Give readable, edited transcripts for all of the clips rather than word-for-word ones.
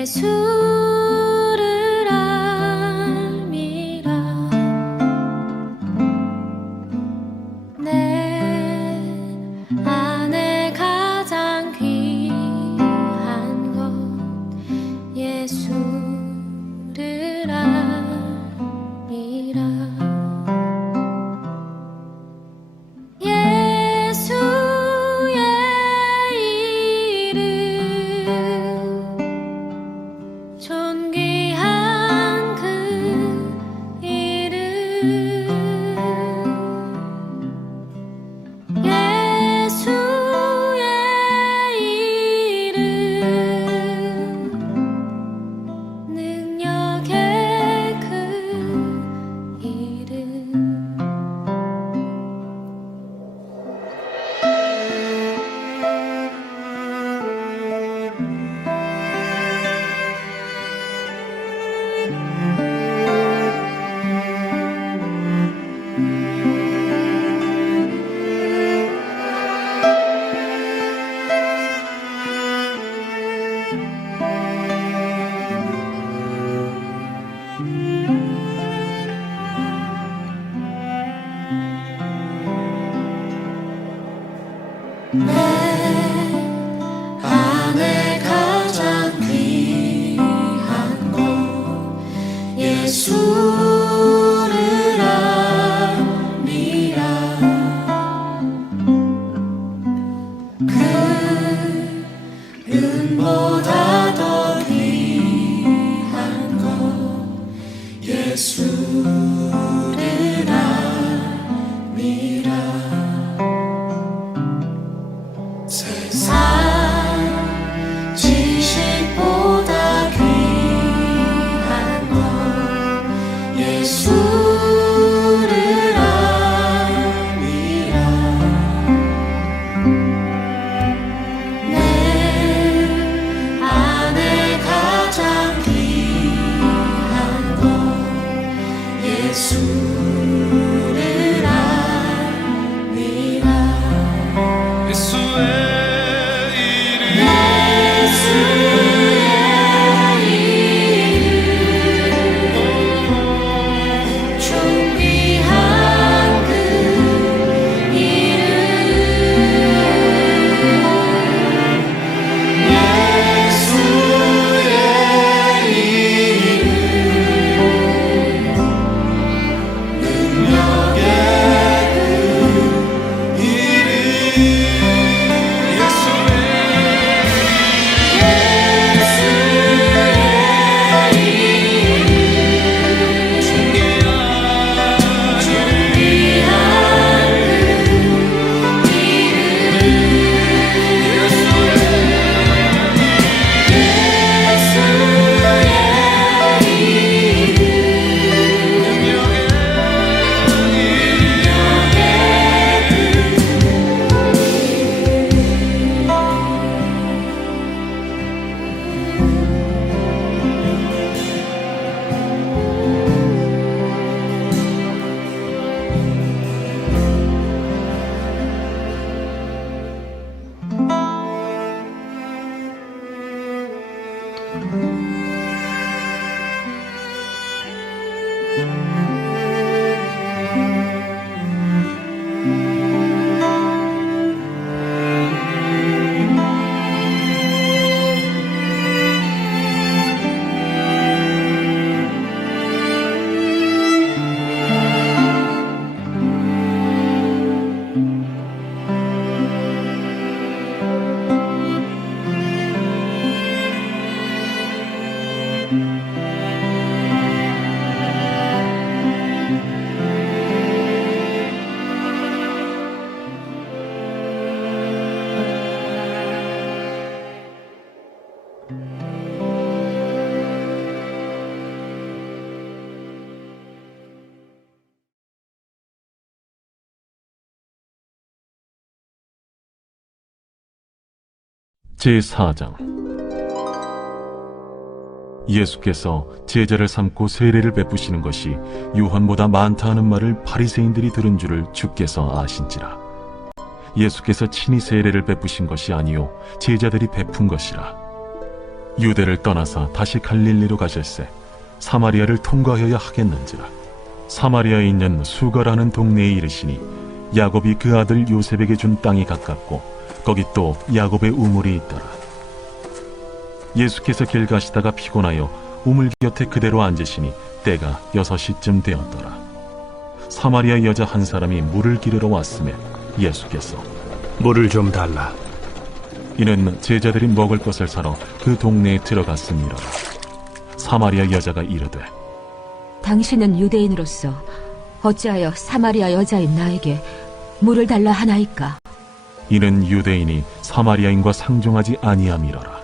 예수를 알미라. 내 안에 가장 귀한 것 예수를 알미라. 예수의 이름 존귀한 그 이름. 예수의 이름 능력의 그 이름. 내 안에 가장 귀한 것 예수를 알미라. 그 은보다 더 귀한 것 예수를 알미라. 세상 지식보다 귀한 것 예수를 알미라. 내 안에 가장 귀한 것 예수를 알미라. 예수의 제4장. 예수께서 제자를 삼고 세례를 베푸시는 것이 요한보다 많다 하는 말을 바리새인들이 들은 줄을 주께서 아신지라. 예수께서 친히 세례를 베푸신 것이 아니요 제자들이 베푼 것이라. 유대를 떠나서 다시 갈릴리로 가실새 사마리아를 통과하여야 하겠는지라. 사마리아에 있는 수가라는 동네에 이르시니 야곱이 그 아들 요셉에게 준 땅이 가깝고 거기 또 야곱의 우물이 있더라. 예수께서 길 가시다가 피곤하여 우물 곁에 그대로 앉으시니 때가 6시쯤 되었더라. 사마리아 여자 한 사람이 물을 기르러 왔음에 예수께서 물을 좀 달라. 이는 제자들이 먹을 것을 사러 그 동네에 들어갔음이라. 사마리아 여자가 이르되 당신은 유대인으로서 어찌하여 사마리아 여자인 나에게 물을 달라 하나이까? 이는 유대인이 사마리아인과 상종하지 아니함이로라.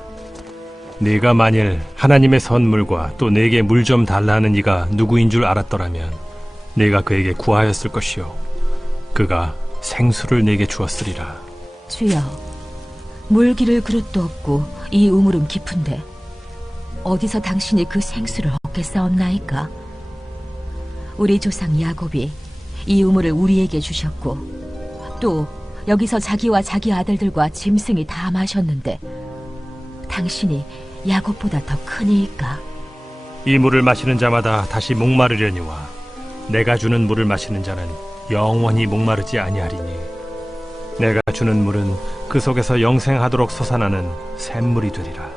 네가 만일 하나님의 선물과 또 내게 물 좀 달라는 이가 누구인 줄 알았더라면 네가 그에게 구하였을 것이요 그가 생수를 내게 주었으리라. 주여, 물 기를 그릇도 없고 이 우물은 깊은데 어디서 당신이 그 생수를 얻겠사옵나이까? 우리 조상 야곱이 이 우물을 우리에게 주셨고 또 여기서 자기와 자기 아들들과 짐승이 다 마셨는데 당신이 야곱보다 더 크니이까? 이 물을 마시는 자마다 다시 목마르려니와 내가 주는 물을 마시는 자는 영원히 목마르지 아니하리니 내가 주는 물은 그 속에서 영생하도록 솟아나는 샘물이 되리라.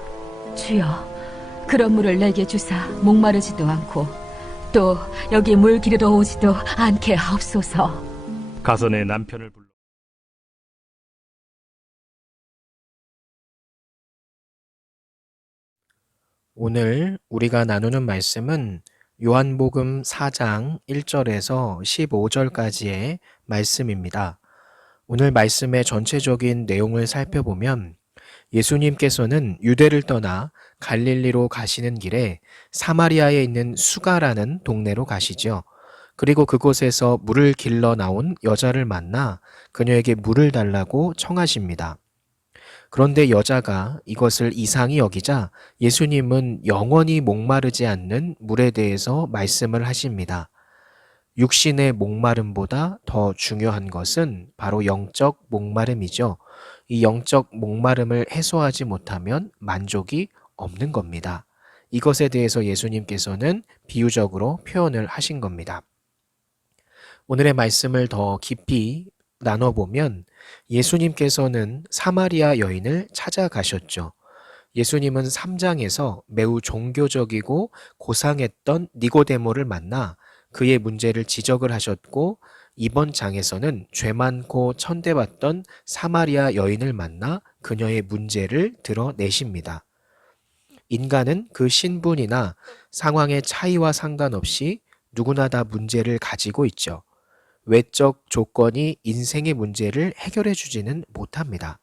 주여, 그런 물을 내게 주사 목마르지도 않고 또 여기 물 기르러 오지도 않게 하옵소서. 가서 내 남편을 불러. 오늘 우리가 나누는 말씀은 요한복음 4장 1절에서 15절까지의 말씀입니다. 오늘 말씀의 전체적인 내용을 살펴보면 예수님께서는 유대를 떠나 갈릴리로 가시는 길에 사마리아에 있는 수가라는 동네로 가시죠. 그리고 그곳에서 물을 길러 나온 여자를 만나 그녀에게 물을 달라고 청하십니다. 그런데 여자가 이것을 이상히 여기자 예수님은 영원히 목마르지 않는 물에 대해서 말씀을 하십니다. 육신의 목마름보다 더 중요한 것은 바로 영적 목마름이죠. 이 영적 목마름을 해소하지 못하면 만족이 없는 겁니다. 이것에 대해서 예수님께서는 비유적으로 표현을 하신 겁니다. 오늘의 말씀을 더 깊이 나눠보면 예수님께서는 사마리아 여인을 찾아가셨죠. 예수님은 3장에서 매우 종교적이고 고상했던 니고데모를 만나 그의 문제를 지적을 하셨고 이번 장에서는 죄 많고 천대받던 사마리아 여인을 만나 그녀의 문제를 드러내십니다. 인간은 그 신분이나 상황의 차이와 상관없이 누구나 다 문제를 가지고 있죠. 외적 조건이 인생의 문제를 해결해 주지는 못합니다.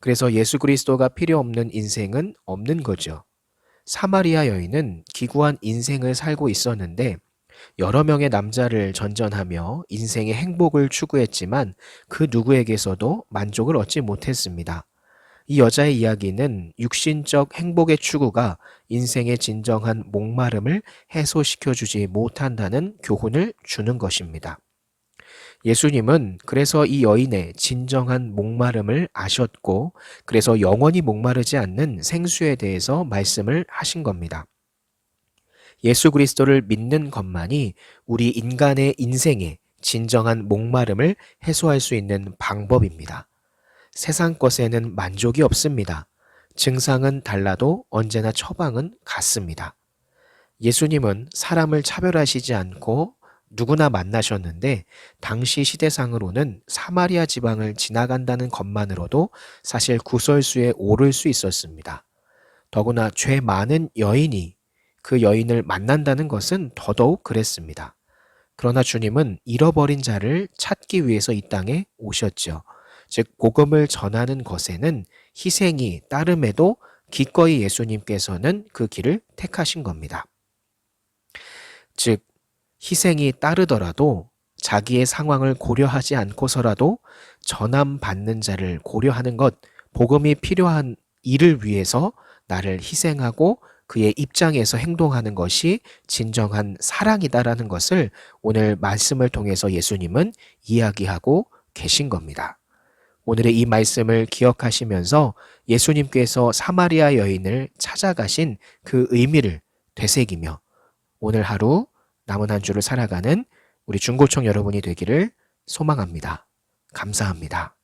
그래서 예수 그리스도가 필요 없는 인생은 없는 거죠. 사마리아 여인은 기구한 인생을 살고 있었는데 여러 명의 남자를 전전하며 인생의 행복을 추구했지만 그 누구에게서도 만족을 얻지 못했습니다. 이 여자의 이야기는 육신적 행복의 추구가 인생의 진정한 목마름을 해소시켜주지 못한다는 교훈을 주는 것입니다. 예수님은 그래서 이 여인의 진정한 목마름을 아셨고 그래서 영원히 목마르지 않는 생수에 대해서 말씀을 하신 겁니다. 예수 그리스도를 믿는 것만이 우리 인간의 인생의 진정한 목마름을 해소할 수 있는 방법입니다. 세상 것에는 만족이 없습니다. 증상은 달라도 언제나 처방은 같습니다. 예수님은 사람을 차별하시지 않고 누구나 만나셨는데 당시 시대상으로는 사마리아 지방을 지나간다는 것만으로도 사실 구설수에 오를 수 있었습니다. 더구나 죄 많은 여인이 그 여인을 만난다는 것은 더더욱 그랬습니다. 그러나 주님은 잃어버린 자를 찾기 위해서 이 땅에 오셨죠. 즉 복음을 전하는 것에는 희생이 따름에도 기꺼이 예수님께서는 그 길을 택하신 겁니다. 즉 희생이 따르더라도 자기의 상황을 고려하지 않고서라도 전함받는 자를 고려하는 것, 복음이 필요한 일을 위해서 나를 희생하고 그의 입장에서 행동하는 것이 진정한 사랑이다라는 것을 오늘 말씀을 통해서 예수님은 이야기하고 계신 겁니다. 오늘의 이 말씀을 기억하시면서 예수님께서 사마리아 여인을 찾아가신 그 의미를 되새기며 오늘 하루 남은 한 주를 살아가는 우리 중고청 여러분이 되기를 소망합니다. 감사합니다.